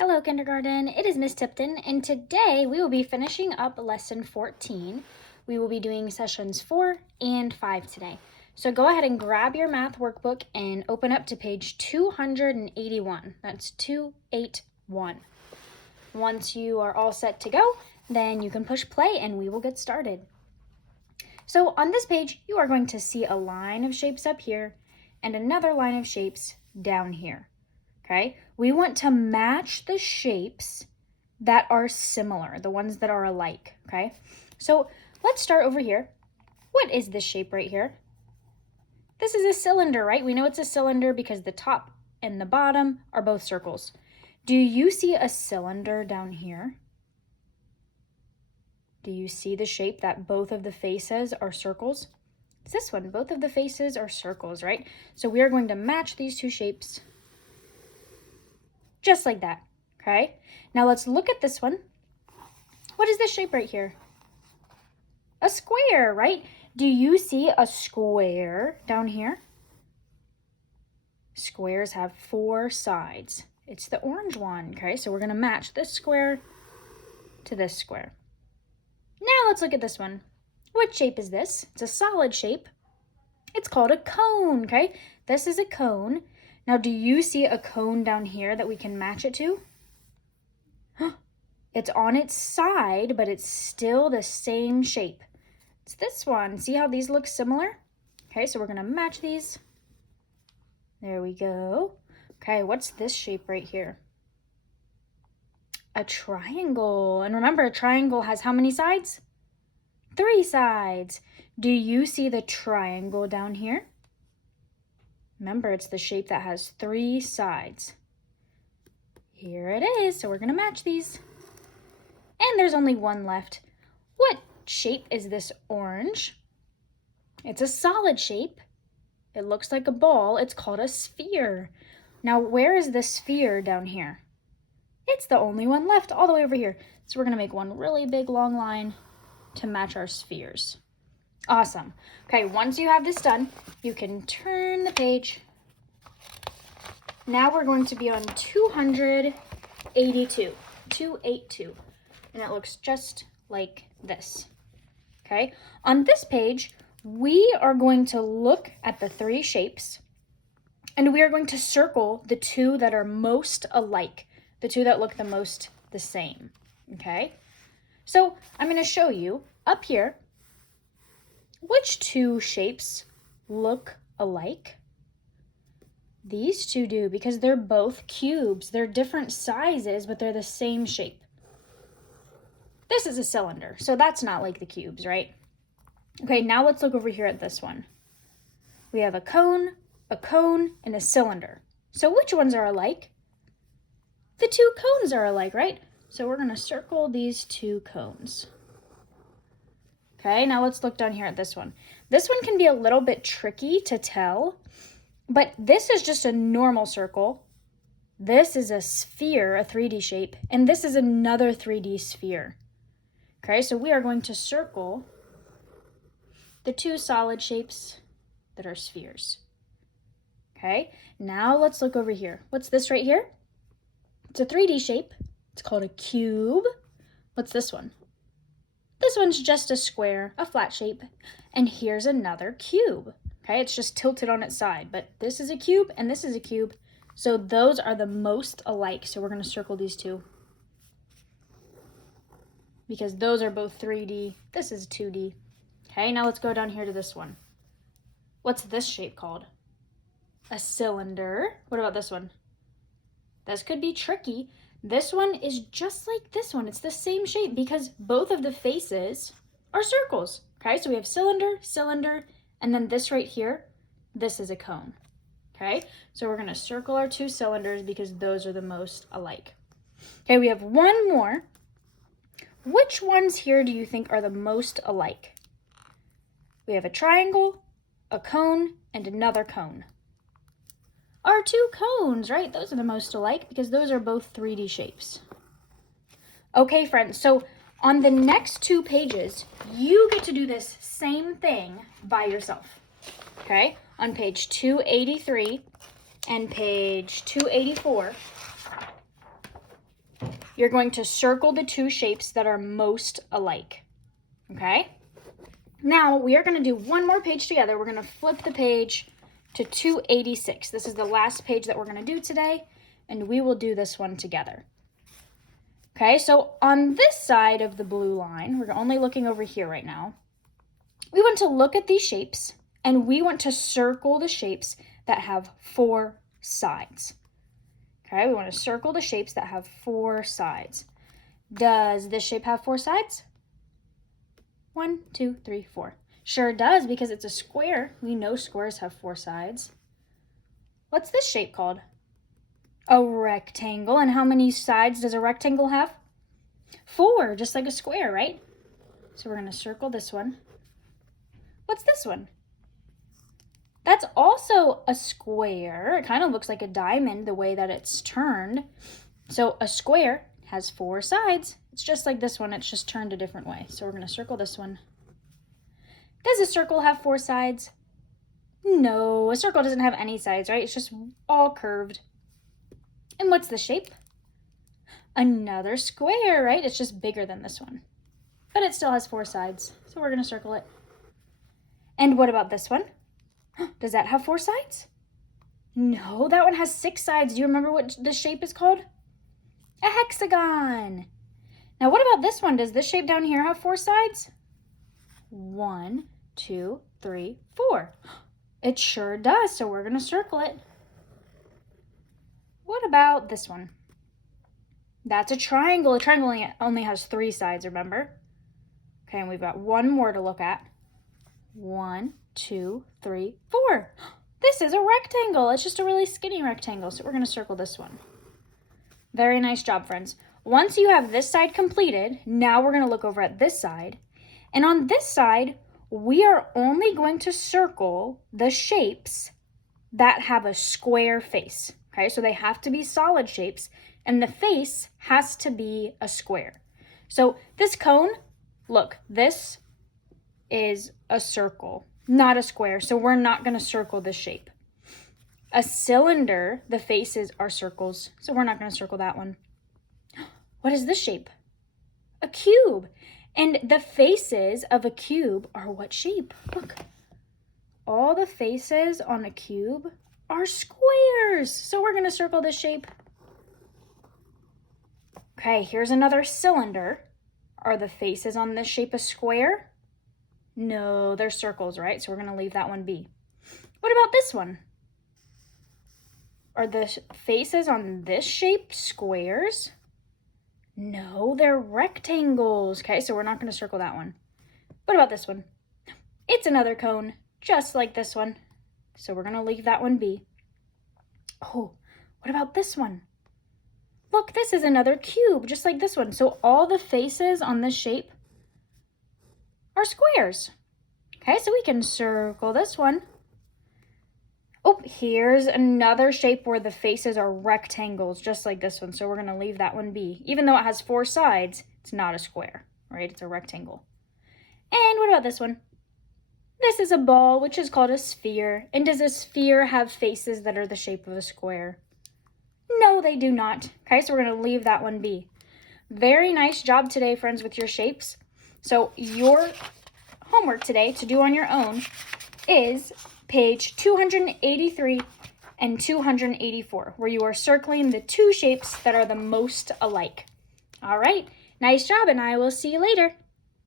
Hello, kindergarten. It is Miss Tipton, and today we will be finishing up lesson 14. We will be doing sessions 4 and 5 today. So go ahead and grab your math workbook and open up to page 281. That's 281. Once you are all set to go, then you can push play and we will get started. So on this page, you are going to see a line of shapes up here and another line of shapes down here. Okay, we want to match the shapes that are similar, the ones that are alike, okay? So let's start over here. What is this shape right here? This is a cylinder, right? We know it's a cylinder because the top and the bottom are both circles. Do you see a cylinder down here? Do you see the shape that both of the faces are circles? It's this one. Both of the faces are circles, right? So we are going to match these two shapes just like that, okay? Now let's look at this one. What is this shape right here? A square, right? Do you see a square down here? Squares have 4 sides. It's the orange one, okay? So we're gonna match this square to this square. Now let's look at this one. What shape is this? It's a solid shape. It's called a cone, okay? This is a cone. Now, do you see a cone down here that we can match it to? It's on its side, but it's still the same shape. It's this one. See how these look similar? Okay, so we're gonna match these. There we go. Okay, what's this shape right here? A triangle. And remember, a triangle has how many sides? 3 sides. Do you see the triangle down here? Remember, it's the shape that has 3 sides. Here it is, so we're gonna match these. And there's only one left. What shape is this orange? It's a solid shape. It looks like a ball. It's called a sphere. Now, where is the sphere down here? It's the only one left, all the way over here. So we're gonna make one really big long line to match our spheres. Awesome. Okay, once you have this done, you can turn the page. Now we're going to be on 282, 282, and it looks just like this. Okay, on this page, we are going to look at the 3 shapes, and we are going to circle the 2 that are most alike, the 2 that look the most the same. Okay, so I'm going to show you up here which 2 shapes look alike. These 2 do, because they're both cubes. They're different sizes, but they're the same shape. This is a cylinder, so that's not like the cubes, right? Okay, now let's look over here at this one. We have a cone, and a cylinder. So which ones are alike? The 2 cones are alike, right? So we're gonna circle these 2 cones. Okay, now let's look down here at this one. This one can be a little bit tricky to tell, but this is just a normal circle. This is a sphere, a 3D shape, and this is another 3D sphere. Okay, so we are going to circle the 2 solid shapes that are spheres. Okay, now let's look over here. What's this right here? It's a 3D shape. It's called a cube. What's this one? This one's just a square, a flat shape, and here's another cube. Okay, it's just tilted on its side, but this is a cube and this is a cube, so those are the most alike. So we're going to circle these 2 because those are both 3D. This is 2D. Okay, now let's go down here to this one. What's this shape called? A cylinder. What about this one? This could be tricky. This one is just like this one. It's the same shape because both of the faces are circles. Okay, so we have cylinder, cylinder, and then this right here, this is a cone. Okay, so we're gonna circle our 2 cylinders because those are the most alike. Okay, we have one more. Which ones here do you think are the most alike? We have a triangle, a cone, and another cone. Our 2 cones, right? Those are the most alike because those are both 3D shapes. Okay, friends, so on the next 2 pages, you get to do this same thing by yourself. Okay, on page 283 and page 284, you're going to circle the two shapes that are most alike. Okay? Now, we are going to do one more page together. We're going to flip the page to 286. This is the last page that we're going to do today, and we will do this one together. Okay, so on this side of the blue line, we're only looking over here right now. We want to look at these shapes, and we want to circle the shapes that have 4 sides. Okay, we want to circle the shapes that have 4 sides. Does this shape have 4 sides? 1, 2, 3, 4. Sure does, because it's a square. We know squares have 4 sides. What's this shape called? A rectangle. And how many sides does a rectangle have? 4, just like a square, right? So we're going to circle this one. What's this one? That's also a square. It kind of looks like a diamond the way that it's turned. So a square has 4 sides. It's just like this one. It's just turned a different way. So we're going to circle this one. Does a circle have 4 sides? No, a circle doesn't have any sides, right? It's just all curved. And what's the shape? Another square, right? It's just bigger than this one. But it still has 4 sides. So we're going to circle it. And what about this one? Does that have 4 sides? No, that one has 6 sides. Do you remember what this shape is called? A hexagon. Now, what about this one? Does this shape down here have 4 sides? 1, 2, 3, 4. It sure does, so we're going to circle it. What about this one? That's a triangle. A triangle only has 3 sides, remember? Okay, and we've got one more to look at. 1, 2, 3, 4. This is a rectangle. It's just a really skinny rectangle, so we're going to circle this one. Very nice job, friends. Once you have this side completed, now we're going to look over at this side. And on this side, we are only going to circle the shapes that have a square face. Okay, so they have to be solid shapes, and the face has to be a square. So this cone, look, this is a circle, not a square, so we're not going to circle this shape. A cylinder, the faces are circles, so we're not going to circle that one. What is this shape? A cube. And the faces of a cube are what shape? Look. All the faces on a cube are squares. So we're going to circle this shape. Okay, here's another cylinder. Are the faces on this shape a square? No, they're circles, right? So we're going to leave that one be. What about this one? Are the faces on this shape squares? No, they're rectangles. Okay, so we're not going to circle that one. What about this one? It's another cone, just like this one. So we're going to leave that one be. Oh, what about this one? Look, this is another cube, just like this one. So all the faces on this shape are squares. Okay, so we can circle this one. Oh, here's another shape where the faces are rectangles, just like this one. So we're going to leave that one be. Even though it has 4 sides, it's not a square, right? It's a rectangle. And what about this one? This is a ball, which is called a sphere. And does a sphere have faces that are the shape of a square? No, they do not. Okay, so we're going to leave that one be. Very nice job today, friends, with your shapes. So your homework today to do on your own is page 283 and 284, where you are circling the 2 shapes that are the most alike. All right, nice job, and I will see you later.